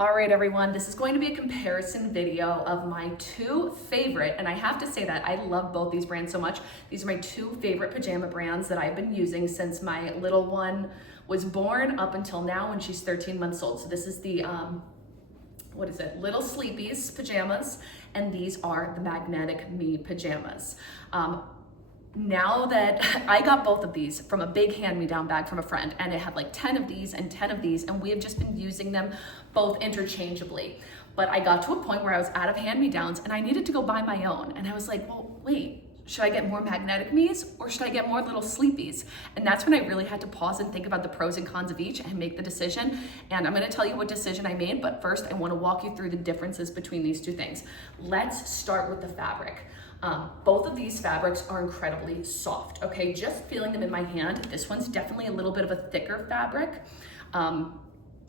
All right, everyone, this is going to be a comparison video of my two favorite, and I have to say that I love both these brands so much. These are my two favorite pajama brands that I've been using since my little one was born up until now when she's 13 months old. So this is the, Little Sleepies Pajamas, and these are the Magnetic Me Pajamas. Now that I got both of these from a big hand-me-down bag from a friend, and it had like 10 of these and 10 of these, and we have just been using them both interchangeably. But I got to a point where I was out of hand-me-downs and I needed to go buy my own. And I was like, well, wait, should I get more Magnetic Me's or should I get more Little Sleepies? And that's when I really had to pause and think about the pros and cons of each and make the decision. And I'm gonna tell you what decision I made, but first I wanna walk you through the differences between these two things. Let's start with the fabric. Both of these fabrics are incredibly soft, okay? Just feeling them in my hand, this one's definitely a little bit of a thicker fabric,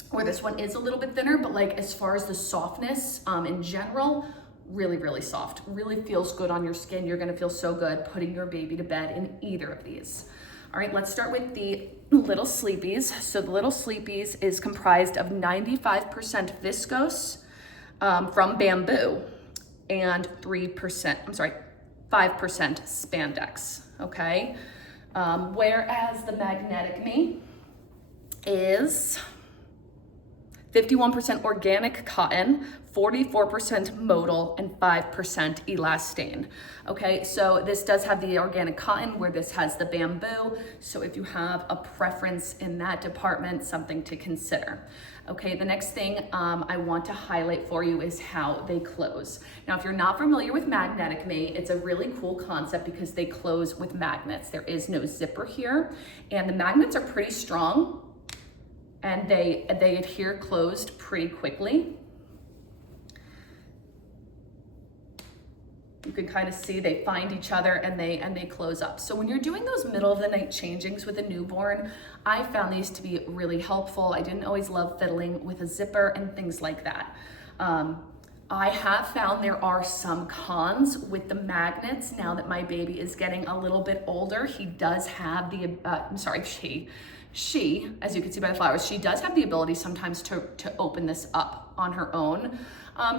where this one is a little bit thinner, but like as far as the softness in general, really, really soft. Really feels good on your skin. You're gonna feel so good putting your baby to bed in either of these. All right, let's start with the Little Sleepies. So the Little Sleepies is comprised of 95% viscose from Bamboo and 5% spandex, okay? Whereas the Magnetic Me is 51% organic cotton, 44% modal, and 5% elastane. Okay, so this does have the organic cotton where this has the bamboo. So if you have a preference in that department, something to consider. Okay, the next thing I want to highlight for you is how they close. Now, if you're not familiar with Magnetic Me, it's a really cool concept because they close with magnets. There is no zipper here, and the magnets are pretty strong, and they adhere closed pretty quickly. You can kind of see they find each other and they close up. So when you're doing those middle of the night changings with a newborn, I found these to be really helpful. I didn't always love fiddling with a zipper and things like that. I have found there are some cons with the magnets now that my baby is getting a little bit older. He does have the, she, as you can see by the flowers, she does have the ability sometimes to open this up on her own.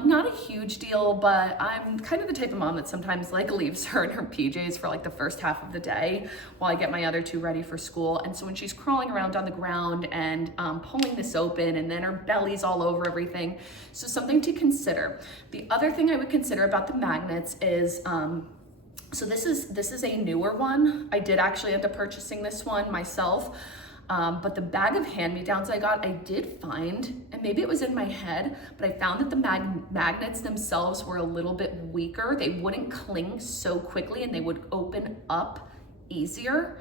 Not a huge deal, but I'm kind of the type of mom that sometimes like leaves her in her PJs for like the first half of the day while I get my other two ready for school. And so when she's crawling around on the ground and pulling this open and then her belly's all over everything. So something to consider. The other thing I would consider about the magnets is, so this is a newer one. I did actually end up purchasing this one myself. But the bag of hand-me-downs I got, I did find, and maybe it was in my head, but I found that the magnets themselves were a little bit weaker. They wouldn't cling so quickly and they would open up easier.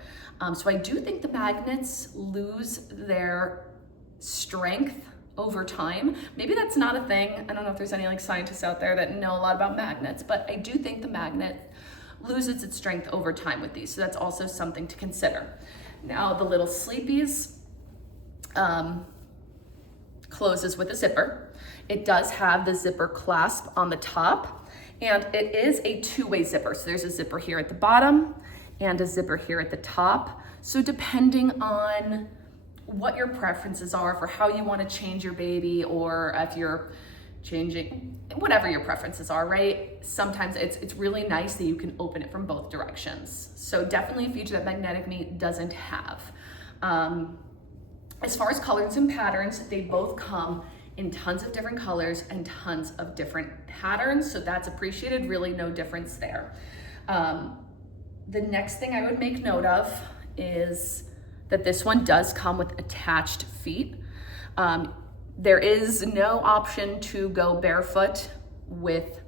So I do think the magnets lose their strength over time. Maybe that's not a thing. I don't know if there's any like scientists out there that know a lot about magnets, but I do think the magnet loses its strength over time with these. So that's also something to consider. Now the Little Sleepies closes with a zipper. It does have the zipper clasp on the top, and it is a two-way zipper. So there's a zipper here at the bottom and a zipper here at the top. So depending on what your preferences are for how you want to change your baby, or if you're changing, whatever your preferences are, right? Sometimes it's really nice that you can open it from both directions. So definitely a feature that Magnetic Me doesn't have. As far as colors and patterns, they both come in tons of different colors and tons of different patterns. So that's appreciated, really no difference there. The next thing I would make note of is that this one does come with attached feet. There is no option to go barefoot with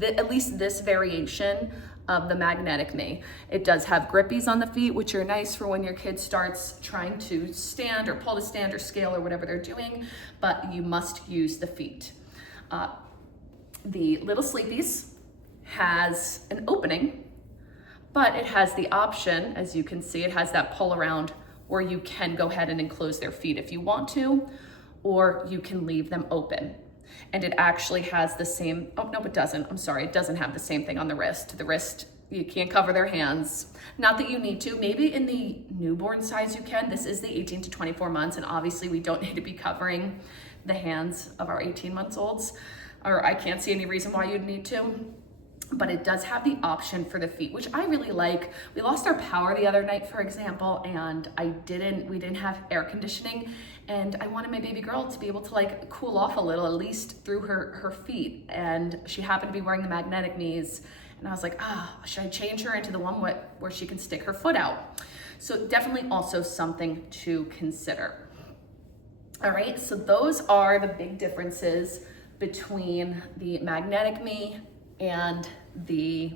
at least this variation of the Magnetic Me. It does have grippies on the feet, which are nice for when your kid starts trying to stand or pull to stand or scale or whatever they're doing, but you must use the feet. The Little Sleepies has an opening, but it has the option, as you can see, it has that pull around where you can go ahead and enclose their feet if you want to, or you can leave them open. And it actually has the same, oh no, it doesn't. I'm sorry, it doesn't have the same thing on the wrist. The wrist, you can't cover their hands. Not that you need to, maybe in the newborn size you can. This is the 18 to 24 months, and obviously we don't need to be covering the hands of our 18-month-olds, or I can't see any reason why you'd need to. But it does have the option for the feet, which I really like. We lost our power the other night, for example, and we didn't have air conditioning, and I wanted my baby girl to be able to like cool off a little, at least through her feet. And she happened to be wearing the Magnetic Me's, and I was like, should I change her into the one where she can stick her foot out? So definitely also something to consider. All right, so those are the big differences between the Magnetic Me and the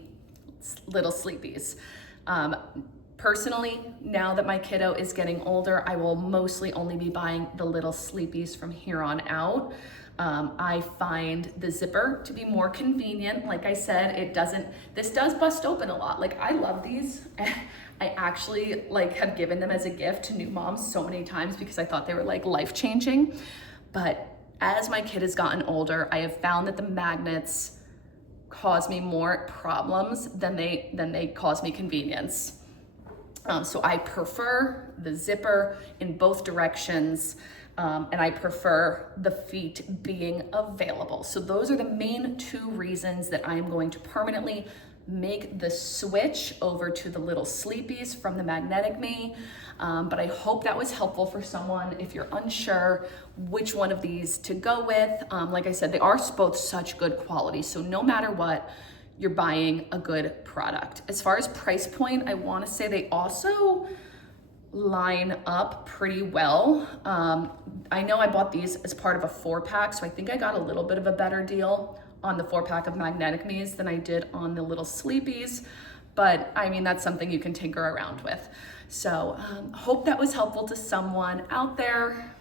Little Sleepies. Personally, now that my kiddo is getting older, I will mostly only be buying the Little Sleepies from here on out. I find the zipper to be more convenient. Like I said, this does bust open a lot. Like, I love these. I actually have given them as a gift to new moms so many times because I thought they were like life-changing. But as my kid has gotten older, I have found that the magnets cause me more problems than they cause me convenience. So I prefer the zipper in both directions, and I prefer the feet being available. So those are the main two reasons that I'm going to permanently make the switch over to the Little Sleepies from the Magnetic Me. But I hope that was helpful for someone if you're unsure which one of these to go with. Like I said, they are both such good quality, so no matter what, you're buying a good product. As far as price point, I want to say they also line up pretty well. I know I bought these as part of a 4-pack, so I think I got a little bit of a better deal on the 4-pack of Magnetic Me's than I did on the Little Sleepies, but I mean, that's something you can tinker around with. So hope that was helpful to someone out there.